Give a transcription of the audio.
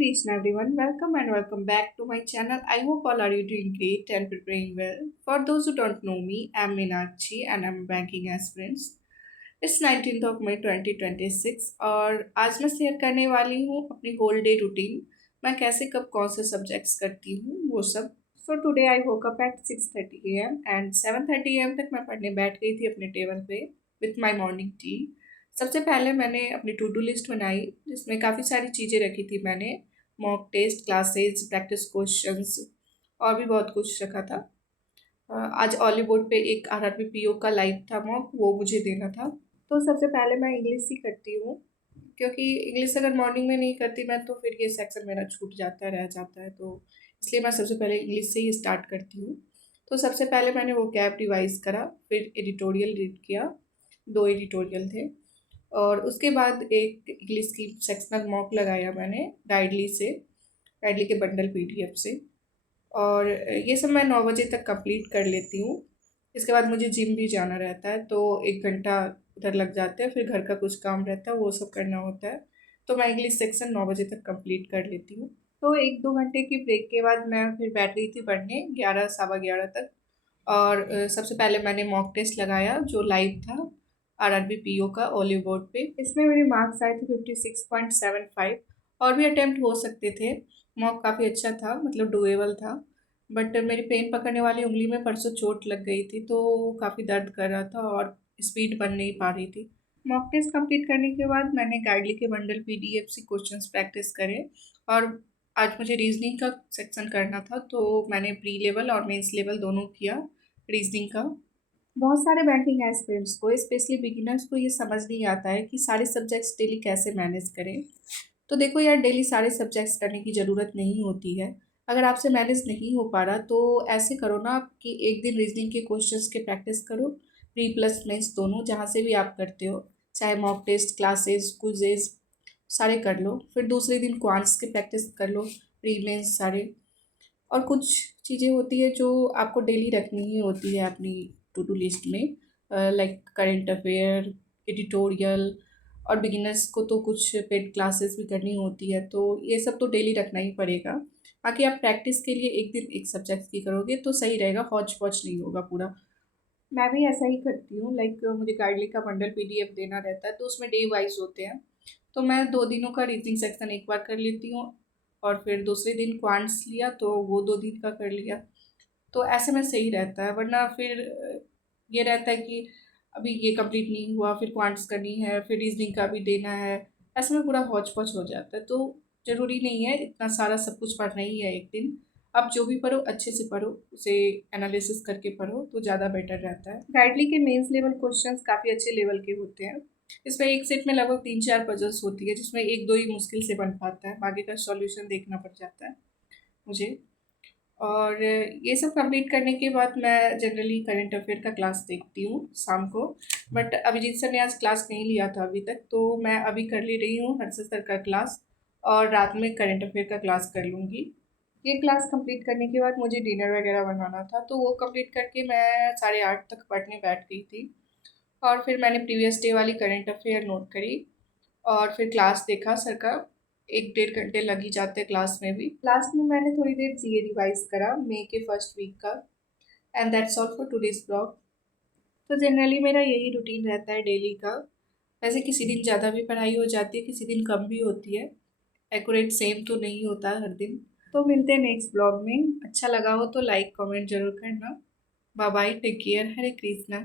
Krishna everyone, welcome and welcome back to my channel. I hope all are you doing great and preparing well. For those who don't know me, I'm Meenakshi and I'm a banking aspirant. It's 19th of May 2026 और आज मैं share करने वाली हूँ अपनी whole day routine. मैं कैसे कब कौन से सब्जेक्ट्स करती हूँ वो सब। So today I woke up at 6:30 AM and 7:30 AM तक मैं पढ़ने बैठ गई थी अपने टेबल पे विथ माई मॉर्निंग टी। सबसे पहले मैंने अपनी टू डू लिस्ट बनाई जिसमें काफ़ी सारी चीज़ें रखी थी मैंने। Mock test, classes, practice questions और भी बहुत कुछ रखा था। आज ऑली बोर्ड पे एक आरआरबी पीओ का लाइव था मॉक, वो मुझे देना था। तो सबसे पहले मैं इंग्लिश ही करती हूँ क्योंकि इंग्लिश अगर मॉर्निंग में नहीं करती मैं तो फिर ये सेक्शन मेरा छूट जाता है, रह जाता है, तो इसलिए मैं सबसे पहले इंग्लिश से ही स्टार्ट करती हूँ। तो सबसे पहले मैंने वो कैप रिवाइज करा, फिर एडिटोरियल रीड किया, 2 एडिटोरियल थे। और उसके बाद एक इंग्लिश की सेक्शनल मॉक लगाया मैंने डाइडली से, डाइडली के बंडल पीडीएफ से। और ये सब मैं 9 बजे तक कंप्लीट कर लेती हूँ। इसके बाद मुझे जिम भी जाना रहता है तो 1 घंटा उधर लग जाता है, फिर घर का कुछ काम रहता है वो सब करना होता है। तो मैं इंग्लिश सेक्शन 9 बजे तक कंप्लीट कर लेती हूँ। तो 1-2 घंटे की ब्रेक के बाद मैं फिर बैठ गई थी पढ़ने 11 11:15 तक। और सबसे पहले मैंने मॉक टेस्ट लगाया जो लाइव था आरआरबी पीओ का ओलिव बोर्ड पे। इसमें मेरे मार्क्स आए थे 56.75। और भी अटेम्प्ट हो सकते थे। मॉक काफ़ी अच्छा था, मतलब डुएबल था। बट मेरी पेन पकड़ने वाली उंगली में परसों चोट लग गई थी तो काफ़ी दर्द कर रहा था और स्पीड बन नहीं पा रही थी। मॉक टेस्ट कंप्लीट करने के बाद मैंने गाइडली के बंडल पीडीएफ से क्वेश्चंस प्रैक्टिस करे। और आज मुझे रीजनिंग का सेक्शन करना था तो मैंने प्री लेवल और मेंस लेवल दोनों किया रीजनिंग का। बहुत सारे बैंकिंग एस्पिरेंट्स को, स्पेशली बिगिनर्स को, ये समझ नहीं आता है कि सारे सब्जेक्ट्स डेली कैसे मैनेज करें। तो देखो यार, डेली सारे सब्जेक्ट्स करने की ज़रूरत नहीं होती है। अगर आपसे मैनेज नहीं हो पा रहा तो ऐसे करो ना कि एक दिन रीजनिंग के क्वेश्चंस के प्रैक्टिस करो, प्री प्लस मेंस दोनों, जहाँ से भी आप करते हो, चाहे मॉक टेस्ट, क्लासेस, क्विजेज सारे कर लो। फिर दूसरे दिन क्वांट्स के प्रैक्टिस कर लो, प्री मेंस सारे। और कुछ चीज़ें होती है जो आपको डेली रखनी ही होती है अपनी टू डू लिस्ट में, लाइक करेंट अफेयर, एडिटोरियल। और बिगिनर्स को तो कुछ पेड क्लासेस भी करनी होती है तो ये सब तो डेली रखना ही पड़ेगा। बाकी आप प्रैक्टिस के लिए एक दिन एक सब्जेक्ट की करोगे तो सही रहेगा, हौच पौच नहीं होगा पूरा। मैं भी ऐसा ही करती हूँ, लाइक मुझे गाइडली का बंडल पीडीएफ देना रहता है तो उसमें डे वाइज होते हैं। तो मैं 2 दिनों का रीजनिंग सेक्शन एक बार कर लेती हूँ और फिर दूसरे दिन क्वांट्स लिया तो वो 2 दिन का कर लिया। तो ऐसे में सही रहता है, वरना फिर ये रहता है कि अभी ये कंप्लीट नहीं हुआ, फिर क्वांट्स करनी है, फिर रीजनिंग का भी देना है। ऐसे में पूरा हौच पौच हो जाता है। तो ज़रूरी नहीं है इतना सारा सब कुछ पढ़ना ही है एक दिन। आप जो भी पढ़ो अच्छे से पढ़ो, उसे एनालिसिस करके पढ़ो तो ज़्यादा बेटर रहता है। गाइडली के मेंस लेवल क्वेश्चंस काफ़ी अच्छे लेवल के होते हैं। इसमें एक सेट में लगभग 3-4 पजल्स होती है जिसमें 1-2 ही मुश्किल से बन पाता है, बाकी का सॉल्यूशन देखना पड़ जाता है मुझे। और ये सब कंप्लीट करने के बाद मैं जनरली करंट अफेयर का क्लास देखती हूँ शाम को। बट अभिजीत सर ने आज क्लास नहीं लिया था अभी तक, तो मैं अभी कर ले रही हूँ हर्षद सर का क्लास। और रात में करंट अफेयर का क्लास कर लूँगी। ये क्लास कंप्लीट करने के बाद मुझे डिनर वगैरह बनाना था तो वो कंप्लीट करके मैं 8:30 तक पढ़ने बैठ गई थी। और फिर मैंने प्रीवियस डे वाली करंट अफेयर नोट करी और फिर क्लास देखा सर का। 1-1.5 घंटे लग ही जाते हैं क्लास में भी। लास्ट में मैंने थोड़ी देर जीए रिवाइज करा मई के फर्स्ट वीक का। And that's all for today's blog. तो जनरली मेरा यही रूटीन रहता है डेली का। वैसे किसी दिन ज़्यादा भी पढ़ाई हो जाती है, किसी दिन कम भी होती है। एक्यूरेट सेम तो नहीं होता हर दिन। तो मिलते हैं नेक्स्ट ब्लॉग में। अच्छा लगा हो तो लाइक कमेंट जरूर करना। बाय बाय, टेक केयर, हरे कृष्णा।